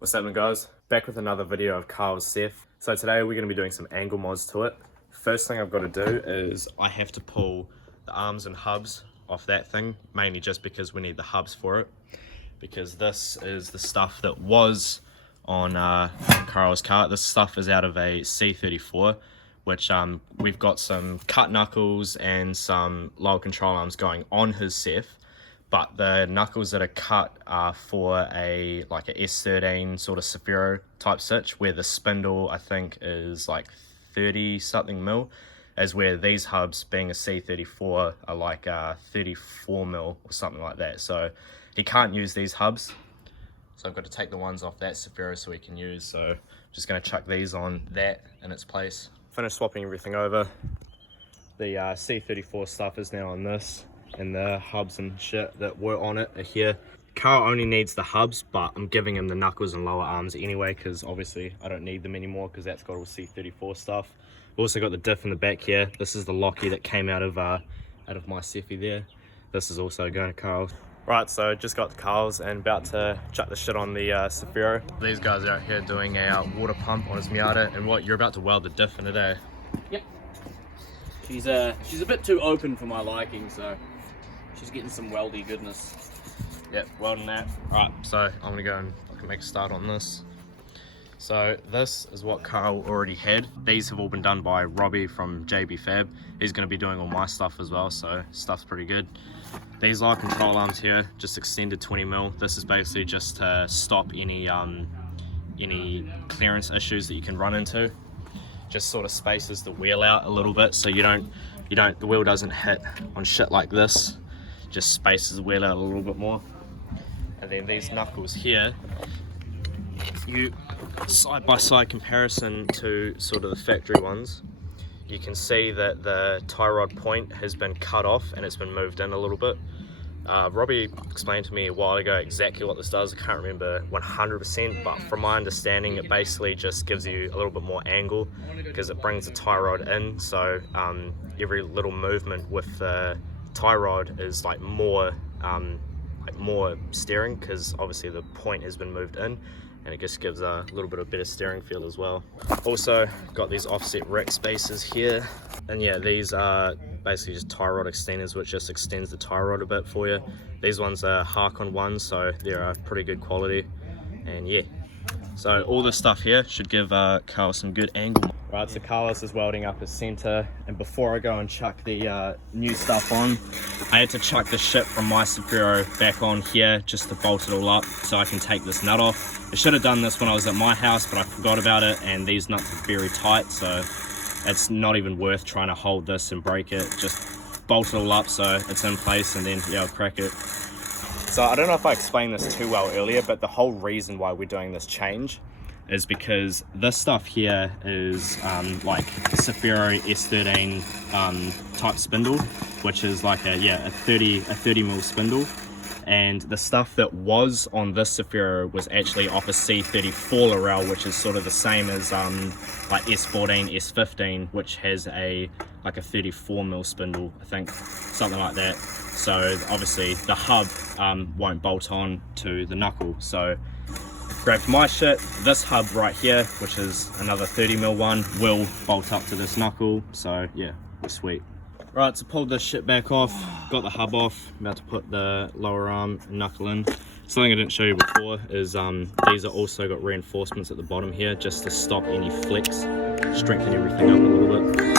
What's happening, guys? Back with another video of Carl's Seth. So today we're going to be doing some angle mods to it. First thing I've got to do is I have to pull the arms and hubs off that thing, mainly just because we need the hubs for it, because this is the stuff that was on Carl's cart. This stuff is out of a C34, which we've got some cut knuckles and some lower control arms going on his Seth. But the knuckles that are cut are for a S13 sort of Saphiro type stitch, where the spindle I think is like 30 something mil, as where these hubs, being a C34, are like 34 mil or something like that. So he can't use these hubs, so I've got to take the ones off that Saphiro so he can use. So I'm just going to chuck these on that in its place. Finish swapping everything over. The C34 stuff is now on this, and the hubs and shit that were on it are here. Carl only needs the hubs, but I'm giving him the knuckles and lower arms anyway, because obviously I don't need them anymore because that's got all C34 stuff. We've also got the diff in the back here. This is the locky that came out of my Seffy there. This is also going to Carl. Right, so just got the Carls and about to chuck the shit on the Saphiro. These guys are out here doing a water pump on his Miata, and what, you're about to weld the diff in it, eh? Yep. She's a bit too open for my liking, so she's getting some weldy goodness. Yep, welding that. Right, so I'm gonna go and make a start on this. So this is what Carl already had. These have all been done by Robbie from JB Fab. He's gonna be doing all my stuff as well, so stuff's pretty good. These lower control arms here, just extended 20 mil. This is basically just to stop any clearance issues that you can run into. Just sort of spaces the wheel out a little bit, so the wheel doesn't hit on shit like this. Just spaces the wheel out a little bit more. And then these knuckles here, you side by side comparison to sort of the factory ones, you can see that the tie rod point has been cut off and it's been moved in a little bit. Robbie explained to me a while ago exactly what this does. I can't remember 100%, but from my understanding it basically just gives you a little bit more angle because it brings the tie rod in, so every little movement with the tie rod is like more steering, because obviously the point has been moved in, and it just gives a little bit of better steering feel as well. Also got these offset rack spacers here, and yeah, these are basically just tie rod extenders, which just extends the tie rod a bit for you. These ones are Harkon ones, so they're pretty good quality, and yeah, so all this stuff here should give Carl some good angle. Right, so Carlos is welding up his center, and before I go and chuck the new stuff on, I had to chuck the shit from my Saphiro back on here just to bolt it all up so I can take this nut off. I should have done this when I was at my house, but I forgot about it, and these nuts are very tight, so it's not even worth trying to hold this and break it. Just bolt it all up so it's in place, and then yeah, I'll crack it. So I don't know if I explained this too well earlier, but the whole reason why we're doing this change is because this stuff here is like Saphiro S13 type spindle, which is like a 30 mil spindle, and the stuff that was on this Saphiro was actually off a C34 Laurel, which is sort of the same as like S14, S15, which has a 34 mil spindle, I think, something like that. So obviously the hub won't bolt on to the knuckle, so grabbed my shit. This hub right here, which is another 30 mil one, will bolt up to this knuckle, so yeah, we're sweet. Right, so pulled this shit back off, got the hub off, about to put the lower arm and knuckle in. Something I didn't show you before is these are also got reinforcements at the bottom here, just to stop any flex, strengthen everything up a little bit.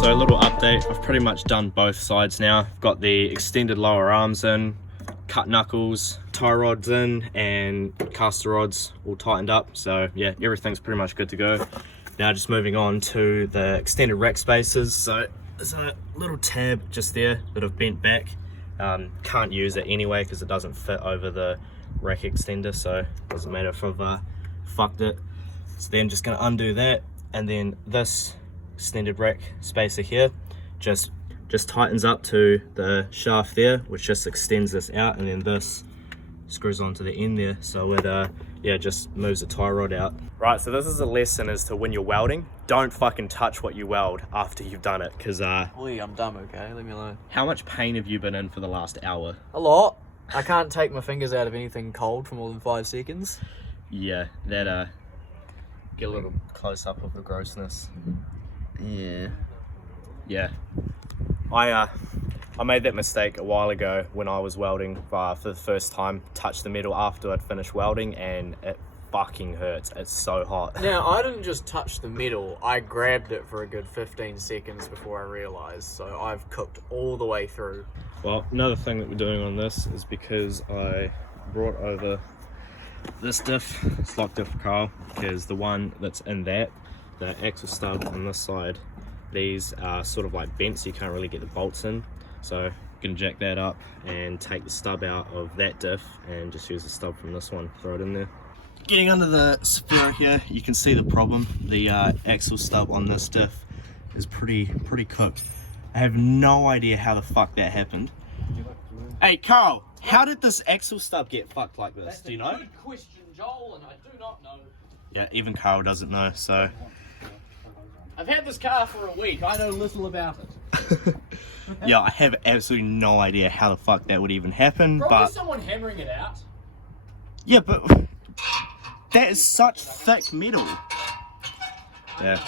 So a little update, I've pretty much done both sides now. I've got the extended lower arms in, cut knuckles, tie rods in, and caster rods all tightened up. So yeah, everything's pretty much good to go. Now just moving on to the extended rack spacers. So there's a little tab just there that I've bent back. Can't use it anyway because it doesn't fit over the rack extender, so it doesn't matter if I've fucked it. So then just gonna undo that, and then this extended rack spacer here, just just tightens up to the shaft there, which just extends this out, and then this screws onto the end there, so it yeah, just moves the tie rod out. Right, so this is a lesson as to when you're welding, don't fucking touch what you weld after you've done it, because Oi, I'm dumb, okay? Leave me alone. how much pain have you been in for the last hour? A lot. I can't take my fingers out of anything cold for more than 5 seconds. Yeah, that get a little close up of the grossness. Yeah. Yeah, I made that mistake a while ago when I was welding for the first time. Touched the metal after I'd finished welding, and it fucking hurts. It's so hot. Now, I didn't just touch the metal, I grabbed it for a good 15 seconds before I realised, so I've cooked all the way through. Well, another thing that we're doing on this is because I brought over this diff, stock diff for Carl, because the one that's in that, the axle stub on this side, these are sort of like bent, so you can't really get the bolts in. So you can jack that up and take the stub out of that diff and just use the stub from this one, throw it in there. Getting under the Sphero here, you can see the problem. The axle stub on this diff is pretty cooked. I have no idea how the fuck that happened. Hey Carl, how did this axle stub get fucked like this? Do you know? Good question, Joel, and I do not know. Yeah, even Carl doesn't know, so. I've had this car for a week, I know little about it. Yeah, I have absolutely no idea how the fuck that would even happen, Probably but. someone hammering it out. Yeah, but that is such thick metal. Yeah.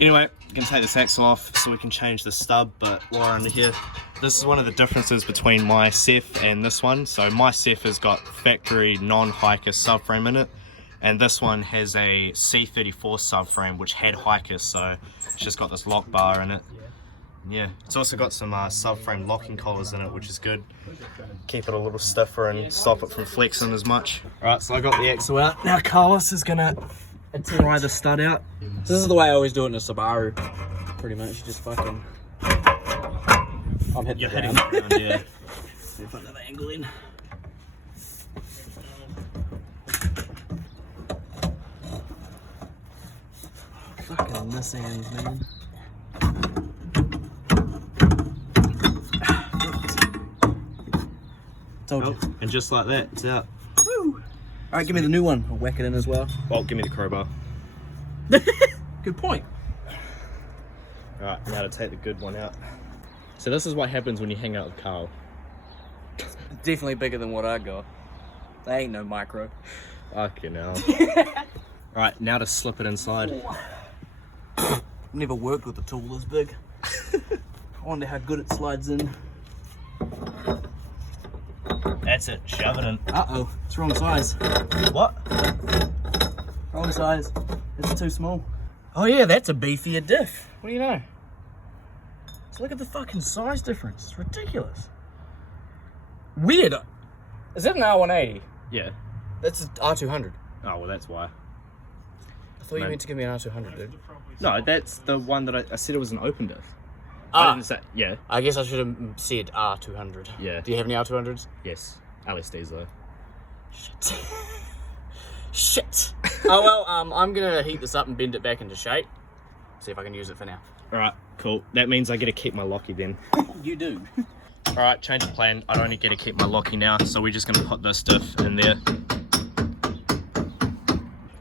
Anyway, you can take this axle off so we can change the stub, but while we're under here, this is one of the differences between my Ceph and this one. So my Ceph has got factory non-Hiker subframe in it, and this one has a C34 subframe which had Hiker, so it's just got this lock bar in it. Yeah, it's also got some subframe locking collars in it, which is good. Keep it a little stiffer and stop it from flexing as much. Alright, so I got the axle out. Now Carlos is gonna pry the stud out. So this is the way I always do it in a Subaru. Pretty much, you just fucking... I'm hitting You're the hitting ground. the ground, yeah. See if I have the angle in. Fucking this ends, man. Told you. Oh, and just like that, it's out. Woo! Alright, give me the new one. I'll whack it in as well. Well, give me the crowbar. Good point. Alright, now to take the good one out. So this is what happens when you hang out with Carl. Definitely bigger than what I got. They ain't no micro. Fucking hell. Alright, now to slip it inside. Never worked with a tool this big. I wonder how good it slides in. That's it, shove it in. Uh-oh, it's wrong size. What? Wrong size. It's too small. Oh yeah, that's a beefier diff. What do you know? So look at the fucking size difference. It's ridiculous. Weird. Is that an R180? Yeah. That's an R200. Oh, well that's why. I thought you meant to give me an R200, dude. No, that's the one that I said it was an open diff. Ah. I didn't say, yeah. I guess I should have said R200. Yeah. Do you have any R200s? Yes. LSDs though. Shit. Shit. Oh well, I'm gonna heat this up and bend it back into shape. See if I can use it for now. Alright, cool. That means I get to keep my Lockie then. You do. Alright, change of plan. I don't only get to keep my Lockie now, so we're just going to put this diff in there.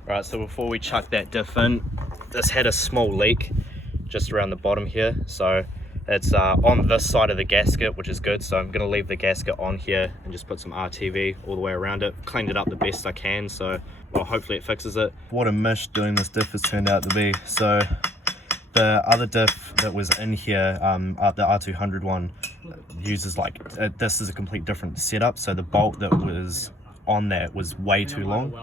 Alright, so before we chuck that diff in, this had a small leak just around the bottom here. So it's on this side of the gasket, which is good. So I'm going to leave the gasket on here and just put some RTV all the way around it. Cleaned it up the best I can, so well, hopefully it fixes it. What a mish doing this diff has turned out to be. So the other diff that was in here, the R200 one, uses like, this is a complete different setup. So the bolt that was on that was way too long.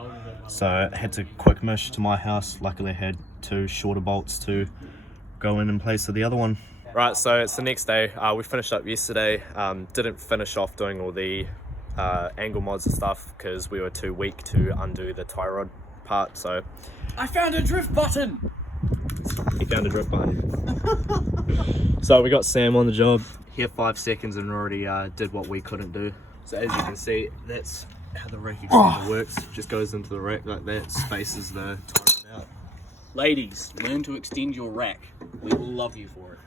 So I had to quick mish to my house. Luckily I had 2 shorter bolts to go in place of the other one. Right, so it's the next day. We finished up yesterday. Didn't finish off doing all the angle mods and stuff because we were too weak to undo the tie rod part. So I found a drift button. he found a drift button. So we got Sam on the job here 5 seconds and already did what we couldn't do. So as you can see, that's how the rack extender works. Just goes into the rack like that, spaces the tie rod out. Ladies, learn to extend your rack. We will love you for it.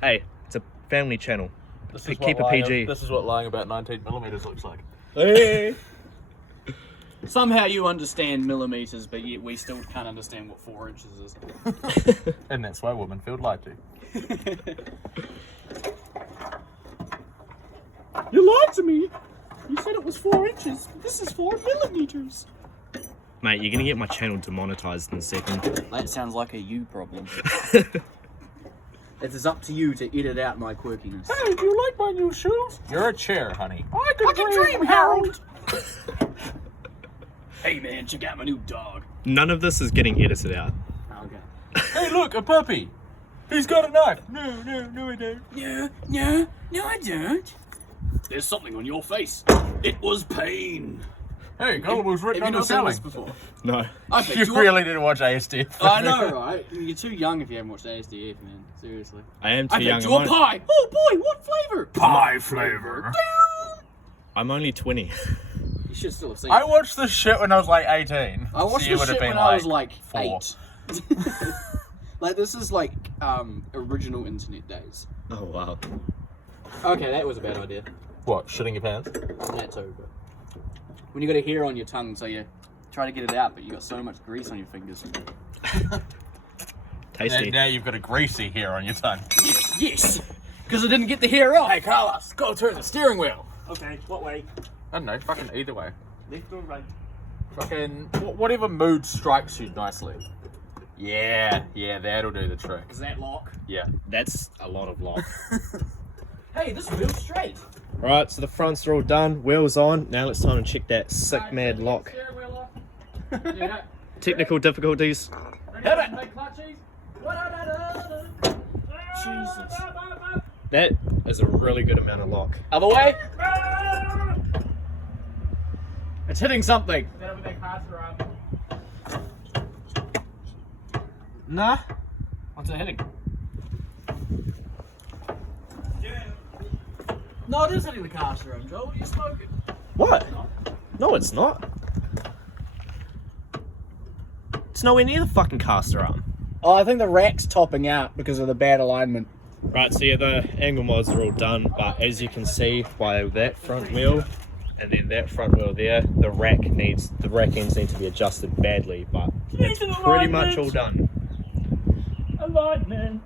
Hey, it's a family channel. This is Keep it PG. This is what lying about 19mm looks like. Hey. Somehow you understand millimeters, but yet we still can't understand what 4 inches is. And that's why women feel lied to. You lied to me. You said it was 4 inches. This is 4 millimeters. Mate, you're gonna get my channel demonetized in a second. That sounds like a you problem. It is up to you to edit out my quirkiness. Hey, do you like my new shoes? You're a chair, honey. I can dream, Harold. Hey man, check out my new dog. None of this is getting edited out. Okay. Hey, look, a puppy. He's got a knife. No, I don't. No, I don't. There's something on your face. It was pain. Hey, Gulliver's written Have you on the not seen ceiling. this before? No. I picked You you up. really didn't watch ASDF. I know, right? You're too young if you haven't watched ASDF, man. Seriously. I am I too young. picked you a pie. Oh boy, what flavor? Pie flavor. I'm only 20. You should still have seen I it. watched this shit when I was like 18. I watched so you this would have shit been when I was like 4. 8. Like, this is like original internet days. Oh wow. Okay, that was a bad idea. What, shitting your pants? That too, but when you got a hair on your tongue, so you try to get it out, but you got so much grease on your fingers. Tasty. Now you've got a greasy hair on your tongue. Yes, because I didn't get the hair off. Hey, Carlos, go turn the steering wheel. Okay, what way? I don't know, fucking either way. Left or right? Fucking whatever mood strikes you nicely. Yeah, that'll do the trick. Is that lock? Yeah. That's a lot of lock. Hey, this wheel's straight. Right, so the fronts are all done. Wheels on. Now it's time to check that sick mad lock. Steering wheel off. Yeah. Technical difficulties. Hit it. Jesus. That is a really good amount of lock. Other way. It's hitting something. Nah. What's it hitting? No, it is hitting the caster arm, Joel. What are you smoking? What? No, it's not. It's nowhere near the fucking caster arm. Oh, I think the rack's topping out because of the bad alignment. Right, so yeah, the angle mods are all done, but as you can see by that front wheel and then that front wheel there, the rack ends need to be adjusted badly, but it's pretty much all done. Alignment.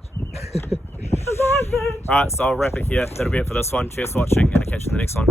Alright, so I'll wrap it here. That'll be it for this one. Cheers for watching, and I'll catch you in the next one.